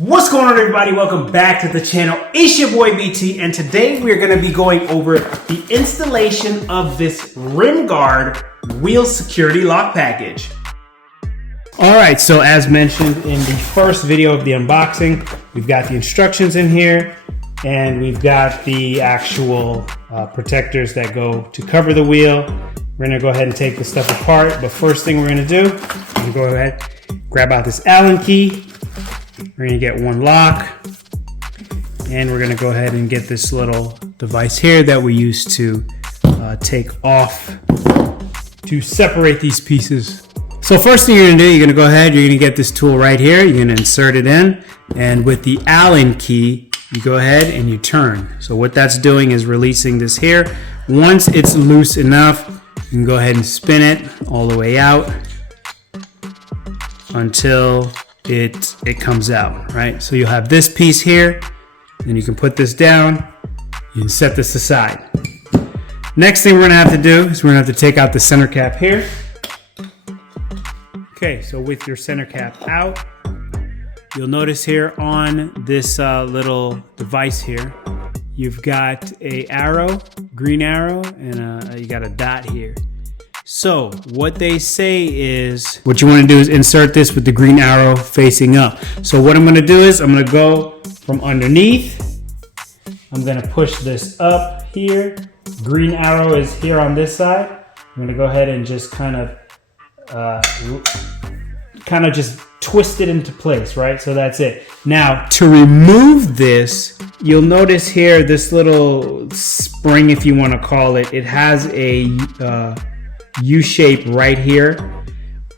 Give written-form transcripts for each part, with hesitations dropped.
What's going on, everybody? Welcome back to the channel. It's your boy BT, and today we're going to be going over the installation of this Rimgard wheel security lock package. Alright, so as mentioned in the first video of the unboxing, we've got the instructions in here, and we've got the actual protectors that go to cover the wheel. We're going to go ahead and take this stuff apart, but first thing we're going to do is go ahead, grab out this Allen key. We're going to get one lock, and we're going to go ahead and get this little device here that we use to take off to separate these pieces. So first thing you're going to do, you're going to go ahead, you're going to get this tool right here, you're going to insert it in, and with the Allen key, you go ahead and you turn. So what that's doing is releasing this here. Once it's loose enough, you can go ahead and spin it all the way out until it comes out, right? So you'll have this piece here, and you can put this down, you can set this aside. Next thing we're gonna have to do is we're gonna have to take out the center cap here. Okay, so with your center cap out, you'll notice here on this little device here, you've got a arrow, green arrow, and you got a dot here. So what they say is, what you want to do is insert this with the green arrow facing up. So what I'm going to do is I'm going to go from underneath. I'm going to push this up here. Green arrow is here on this side. I'm going to go ahead and just kind of just twist it into place, right? So that's it. Now to remove this, you'll notice here this little spring, if you want to call it, it has a U-shape right here.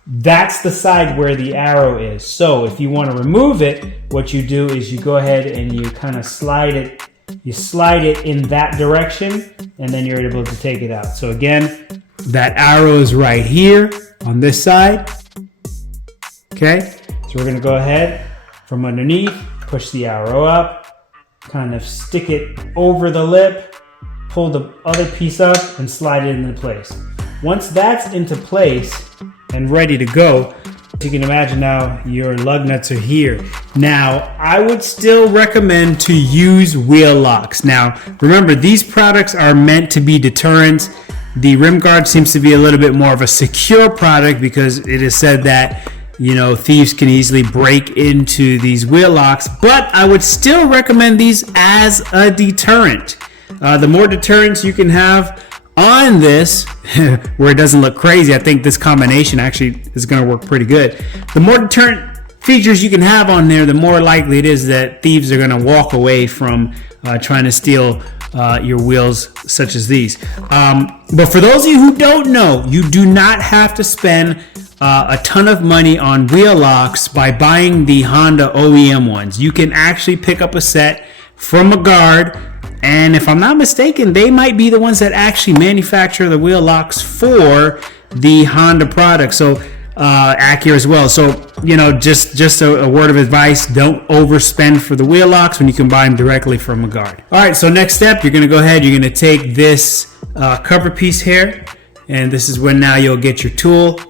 That's the side where the arrow is. So if you want to remove it, what you do is you go ahead and you kind of slide it. You slide it in that direction, and then you're able to take it out. So again, that arrow is right here on this side. Okay, so we're going to go ahead from underneath, push the arrow up, kind of stick it over the lip, pull the other piece up, and slide it into place. Once that's into place and ready to go, you can imagine now your lug nuts are here. Now, I would still recommend to use wheel locks. Now, remember, these products are meant to be deterrents. The Rimgard seems to be a little bit more of a secure product because it is said that, you know, thieves can easily break into these wheel locks, but I would still recommend these as a deterrent. The more deterrents you can have on this, where it doesn't look crazy, I think this combination actually is going to work pretty good. The more deterrent features you can have on there, the more likely it is that thieves are going to walk away from trying to steal your wheels such as these. But for those of you who don't know, you do not have to spend a ton of money on wheel locks by buying the Honda OEM ones. You can actually pick up a set from Rimgard, and if I'm not mistaken, they might be the ones that actually manufacture the wheel locks for the Honda product. So Acura as well. So, you know, just a word of advice, don't overspend for the wheel locks when you can buy them directly from Rimgard. All right, so next step, you're going to go ahead, you're going to take this cover piece here, and this is when now you'll get your tool.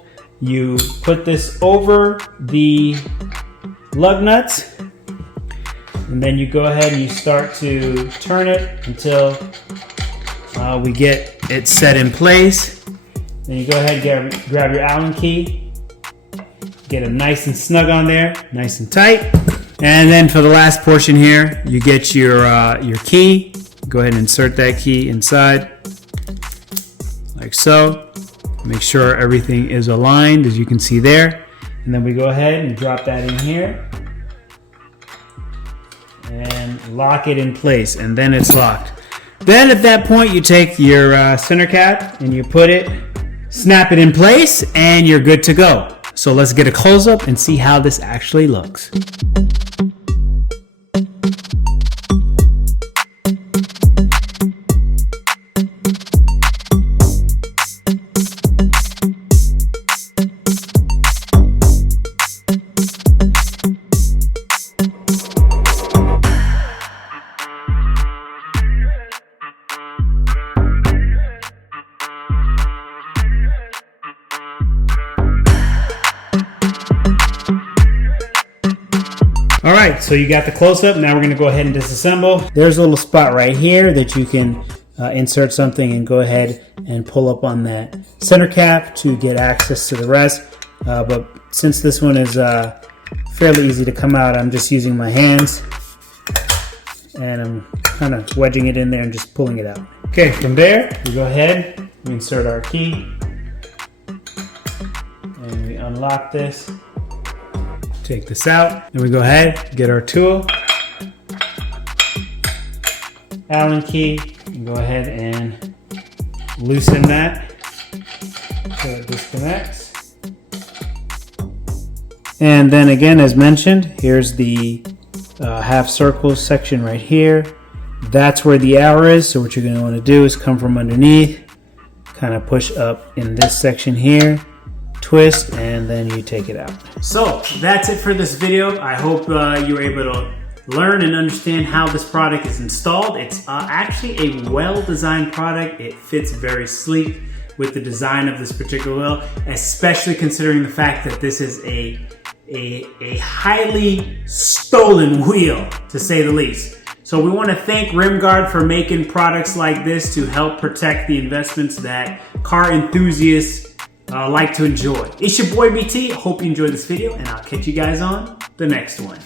You put this over the lug nuts, and then you go ahead and you start to turn it until we get it set in place. Then you go ahead and grab your Allen key, get it nice and snug on there, nice and tight. And then for the last portion here, you get your key. Go ahead and insert that key inside, like so. Make sure everything is aligned, as you can see there. And then we go ahead and drop that in here and lock it in place, and then it's locked. Then at that point, you take your center cap and you put it, snap it in place, and you're good to go. So let's get a close-up and see how this actually looks. so you got the close-up. Now we're going to go ahead and disassemble. There's a little spot right here that you can insert something and go ahead and pull up on that center cap to get access to the rest. But since this one is fairly easy to come out, I'm just using my hands and I'm kind of wedging it in there and just pulling it out. Okay, from there, we go ahead, we insert our key, and we unlock this. Take this out, and we go ahead, get our tool, Allen key, and go ahead and loosen that so it disconnects. And then again, as mentioned, here's the half circle section right here. That's where the hour is, so what you're going to want to do is come from underneath, kind of push up in this section here, twist, and then you take it out. So that's it for this video. I hope you were able to learn and understand how this product is installed. It's actually a well-designed product. It fits very sleek with the design of this particular wheel, especially considering the fact that this is a highly stolen wheel, to say the least. So we want to thank Rimgard for making products like this to help protect the investments that car enthusiasts like to enjoy. It's your boy BT. Hope you enjoyed this video, and I'll catch you guys on the next one.